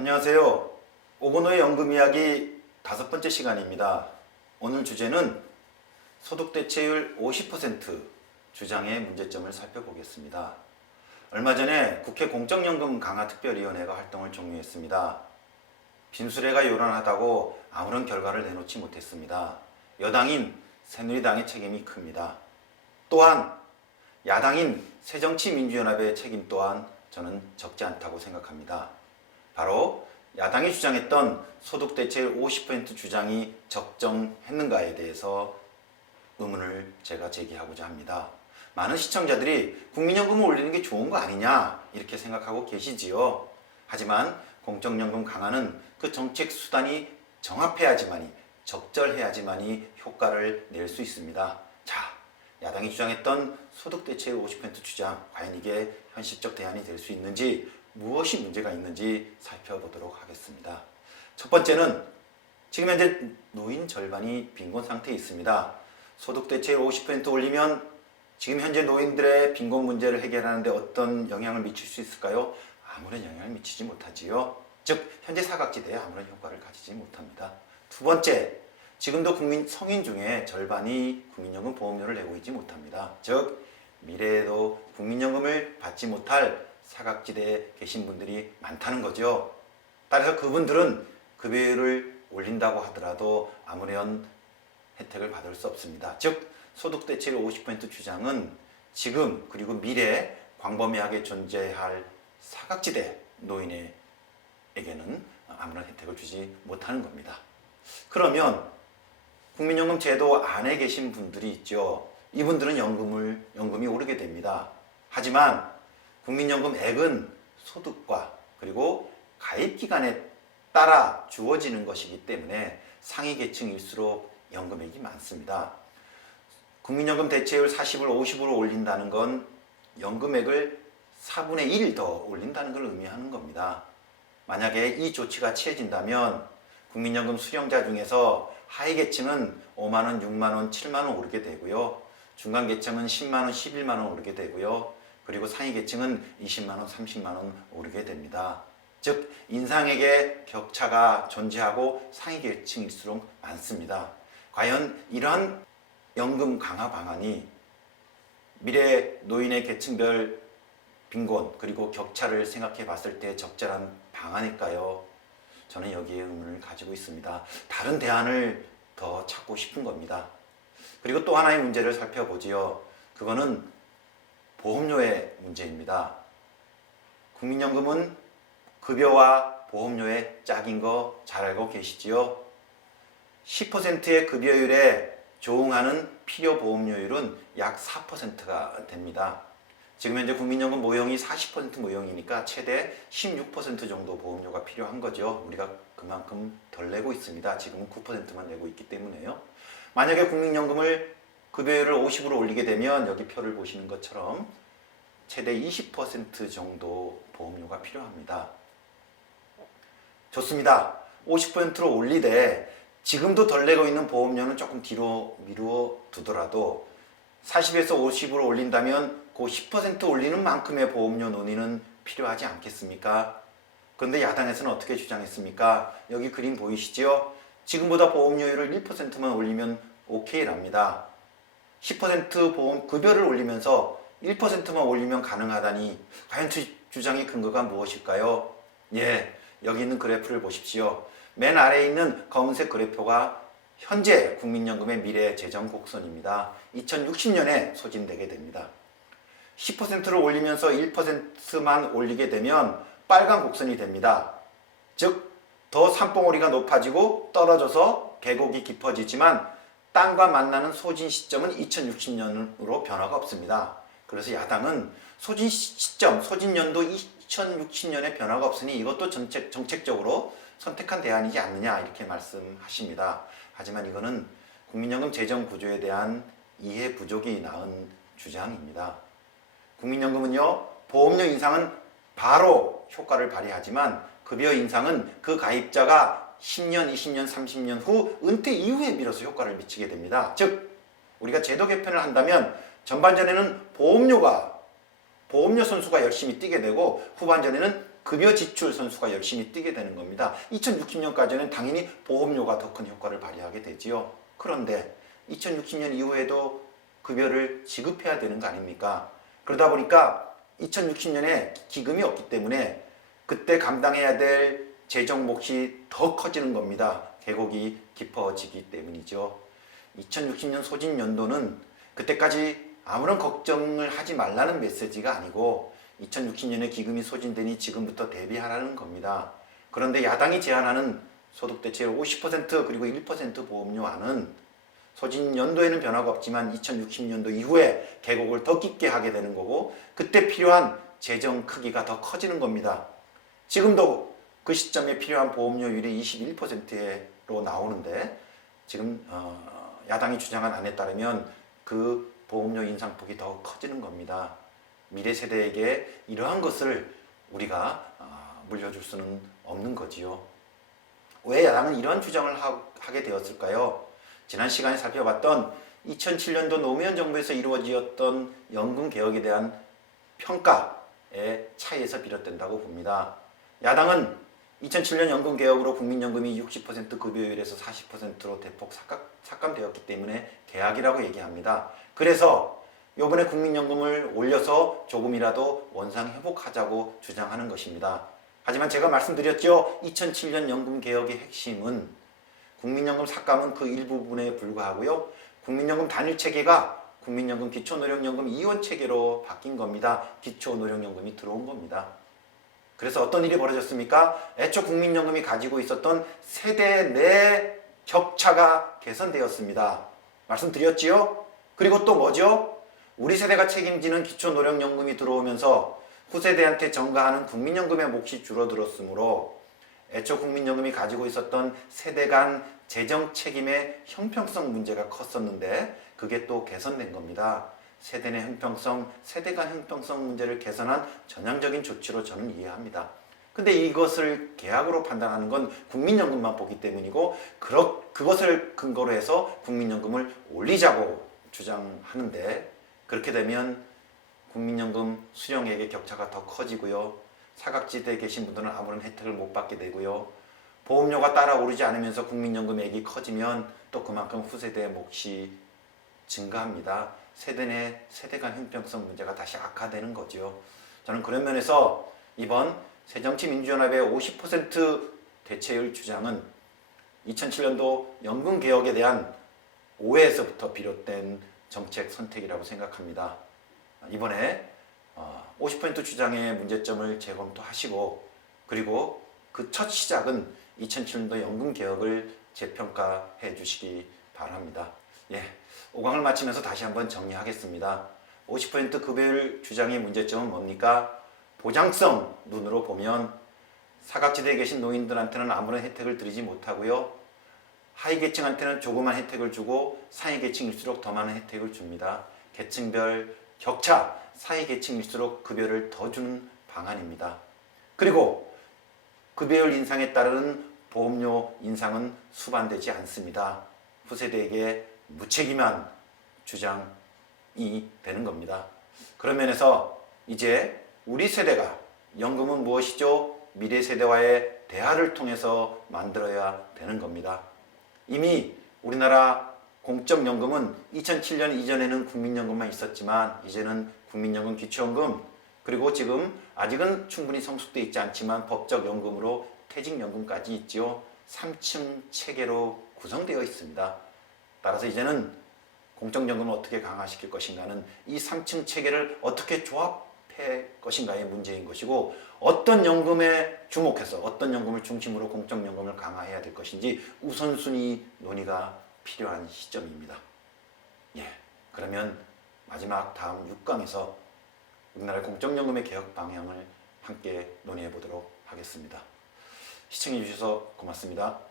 안녕하세요. 오건호의 연금 이야기 다섯 번째 시간입니다. 오늘 주제는 소득 대체율 50% 주장의 문제점을 살펴보겠습니다. 얼마 전에 국회 공적연금 강화 특별위원회가 활동을 종료했습니다. 빈수레가 요란하다고 아무런 결과를 내놓지 못했습니다. 여당인 새누리당의 책임이 큽니다. 또한 야당인 새정치민주연합의 책임 또한 저는 적지 않다고 생각합니다. 바로 야당이 주장했던 소득 대체율 50% 주장이 적정했는가에 대해서 의문을 제가 제기하고자 합니다. 많은 시청자들이 국민연금을 올리는 게 좋은 거 아니냐 이렇게 생각하고 계시지요. 하지만 공적연금 강화는 그 정책 수단이 정합해야지만이 적절해야지만이 효과를 낼 수 있습니다. 자, 야당이 주장했던 소득 대체율 50% 주장 과연 이게 현실적 대안이 될 수 있는지 무엇이 문제가 있는지 살펴보도록 하겠습니다. 첫 번째는 지금 현재 노인 절반이 빈곤 상태에 있습니다. 소득 대체율 50% 올리면 지금 현재 노인들의 빈곤 문제를 해결하는데 어떤 영향을 미칠 수 있을까요? 아무런 영향을 미치지 못하지요. 즉 현재 사각지대에 아무런 효과를 가지지 못합니다. 두 번째, 지금도 국민 성인 중에 절반이 국민연금 보험료를 내고 있지 못합니다. 즉 미래에도 국민연금을 받지 못할 사각지대에 계신 분들이 많다는 거죠. 따라서 그분들은 급여를 올린다고 하더라도 아무런 혜택을 받을 수 없습니다. 즉 소득 대체율 50% 주장은 지금 그리고 미래 광범위하게 존재할 사각지대 노인에게는 아무런 혜택을 주지 못하는 겁니다. 그러면 국민연금 제도 안에 계신 분들이 있죠. 이분들은 연금을 연금이 오르게 됩니다. 하지만 국민연금액은 소득과 그리고 가입 기간에 따라 주어지는 것이기 때문에 상위 계층일수록 연금액이 많습니다. 국민연금 대체율 40을 50으로 올린다는 건 연금액을 4분의 1 더 올린다는 걸 의미하는 겁니다. 만약에 이 조치가 취해진다면 국민연금 수령자 중에서 하위 계층은 5만 원, 6만 원, 7만 원 오르게 되고요. 중간 계층은 10만 원, 11만 원 오르게 되고요. 그리고 상위 계층은 20만 원, 30만 원 오르게 됩니다. 즉 인상액의 격차가 존재하고 상위 계층일수록 많습니다. 과연 이러한 연금 강화 방안이 미래 노인의 계층별 빈곤 그리고 격차를 생각해 봤을 때 적절한 방안일까요? 저는 여기에 의문을 가지고 있습니다. 다른 대안을 더 찾고 싶은 겁니다. 그리고 또 하나의 문제를 살펴보지요. 그거는 보험료의 문제입니다. 국민연금은 급여와 보험료의 짝인 거 잘 알고 계시지요? 10%의 급여율에 조응하는 필요 보험료율은 약 4%가 됩니다. 지금 현재 국민연금 모형이 40% 모형이니까 최대 16% 정도 보험료가 필요한 거죠. 우리가 그만큼 덜 내고 있습니다. 지금은 9%만 내고 있기 때문에요. 만약에 국민연금을 급여율을 50으로 올리게 되면 여기 표를 보시는 것처럼 최대 20% 정도 보험료가 필요합니다. 좋습니다. 50%로 올리되 지금도 덜 내고 있는 보험료는 조금 뒤로 미루어 두더라도 40에서 50으로 올린다면 그 10% 올리는 만큼의 보험료 논의는 필요하지 않겠습니까? 그런데 야당에서는 어떻게 주장했습니까? 여기 그림 보이시죠? 지금보다 보험료율을 1%만 올리면 오케이랍니다. 10% 보험 급여를 올리면서 1%만 올리면 가능하다니 과연 주, 주장의 근거가 무엇일까요? 예, 여기 있는 그래프를 보십시오. 맨 아래에 있는 검은색 그래프가 현재 국민연금의 미래 재정 곡선입니다. 2060년에 소진되게 됩니다. 10%를 올리면서 1%만 올리게 되면 빨간 곡선이 됩니다. 즉, 더 산봉우리가 높아지고 떨어져서 계곡이 깊어지지만 땅과 만나는 소진 시점은 2060년으로 변화가 없습니다. 그래서 야당은 소진 시점, 소진 연도 2060년에 변화가 없으니 이것도 정책, 정책적으로 선택한 대안이지 않느냐 이렇게 말씀하십니다. 하지만 이거는 국민연금 재정 구조에 대한 이해 부족이 낳은 주장입니다. 국민연금은요 보험료 인상은 바로 효과를 발휘하지만 급여 인상은 그 가입자가 10년, 20년, 30년 후 은퇴 이후에 밀어서 효과를 미치게 됩니다. 즉 우리가 제도 개편을 한다면 전반전에는 보험료가 보험료 선수가 열심히 뛰게 되고 후반전에는 급여 지출 선수가 열심히 뛰게 되는 겁니다. 2060년까지는 당연히 보험료가 더 큰 효과를 발휘하게 되지요. 그런데 2060년 이후에도 급여를 지급해야 되는 거 아닙니까? 그러다 보니까 2060년에 기금이 없기 때문에 그때 감당해야 될 재정 몫이 더 커지는 겁니다. 계곡이 깊어지기 때문이죠. 2060년 소진 연도는 그때까지 아무런 걱정을 하지 말라는 메시지가 아니고 2060년에 기금이 소진되니 지금부터 대비하라는 겁니다. 그런데 야당이 제안하는 소득 대체율 50% 그리고 1% 보험료안은 소진 연도에는 변화가 없지만 2060년도 이후에 계곡을 더 깊게 하게 되는 거고 그때 필요한 재정 크기가 더 커지는 겁니다. 지금도 그 시점에 필요한 보험료율이 21%로 나오는데 지금 어, 야당이 주장한 안에 따르면 그 보험료 인상폭이 더 커지는 겁니다. 미래 세대에게 이러한 것을 우리가 어, 물려줄 수는 없는 거지요. 왜 야당은 이런 주장을 하, 하게 되었을까요? 지난 시간에 살펴봤던 2007년도 노무현 정부에서 이루어지었던 연금 개혁에 대한 평가의 차이에서 비롯된다고 봅니다. 야당은 2007년 연금 개혁으로 국민연금이 60% 급여율에서 40%로 대폭 삭감, 삭감되었기 때문에 개혁이라고 얘기합니다. 그래서 이번에 국민연금을 올려서 조금이라도 원상 회복하자고 주장하는 것입니다. 하지만 제가 말씀드렸죠. 2007년 연금 개혁의 핵심은 국민연금 삭감은 그 일부분에 불과하고요. 국민연금 단일 체계가 국민연금 기초노령연금 이원 체계로 바뀐 겁니다. 기초노령연금이 들어온 겁니다. 그래서 어떤 일이 벌어졌습니까? 애초 국민연금이 가지고 있었던 세대 내 격차가 개선되었습니다. 말씀드렸지요? 그리고 또 뭐죠? 우리 세대가 책임지는 기초노령연금이 들어오면서 후세대한테 전가하는 국민연금의 몫이 줄어들었으므로 애초 국민연금이 가지고 있었던 세대 간 재정 책임의 형평성 문제가 컸었는데 그게 또 개선된 겁니다. 세대 내 형평성, 세대 간 형평성 문제를 개선한 전향적인 조치로 저는 이해합니다. 근데 이것을 계약으로 판단하는 건 국민연금만 보기 때문이고 그러, 그것을 근거로 해서 국민연금을 올리자고 주장하는데 그렇게 되면 국민연금 수령액의 격차가 더 커지고요. 사각지대에 계신 분들은 아무런 혜택을 못 받게 되고요. 보험료가 따라 오르지 않으면서 국민연금액이 커지면 또 그만큼 후세대의 몫이 증가합니다. 세대 내 세대 간 형평성 문제가 다시 악화되는 거죠. 저는 그런 면에서 이번 새정치민주연합의 50% 대체율 주장은 2007년도 연금 개혁에 대한 오해에서부터 비롯된 정책 선택이라고 생각합니다. 이번에 50% 주장의 문제점을 재검토하시고 그리고 그 첫 시작은 2007년도 연금 개혁을 재평가해 주시기 바랍니다. 예, 5강을 마치면서 다시 한번 정리하겠습니다. 50% 급여율 주장의 문제점은 뭡니까? 보장성 눈으로 보면 사각지대에 계신 노인들한테는 아무런 혜택을 드리지 못하고요. 하위 계층한테는 조그만 혜택을 주고 상위 계층일수록 더 많은 혜택을 줍니다. 계층별 격차, 사회 계층일수록 급여를 더 주는 방안입니다. 그리고 급여율 인상에 따른 보험료 인상은 수반되지 않습니다. 후세대에게 무책임한 주장이 되는 겁니다. 그런 면에서 이제 우리 세대가 연금은 무엇이죠? 미래 세대와의 대화를 통해서 만들어야 되는 겁니다. 이미 우리나라 공적연금은 2007년 이전에는 국민연금만 있었지만 이제는 국민연금 기초연금 그리고 지금 아직은 충분히 성숙돼 있지 않지만 법적 연금으로 퇴직연금까지 있죠. 3층 체계로 구성되어 있습니다. 따라서 이제는 공적연금을 어떻게 강화시킬 것인가는 이 3층 체계를 어떻게 조합할 것인가의 문제인 것이고 어떤 연금에 주목해서 어떤 연금을 중심으로 공적연금을 강화해야 될 것인지 우선순위 논의가 필요한 시점입니다. 예. 그러면 마지막 다음 6강에서 우리나라 공적연금의 개혁 방향을 함께 논의해 보도록 하겠습니다. 시청해 주셔서 고맙습니다.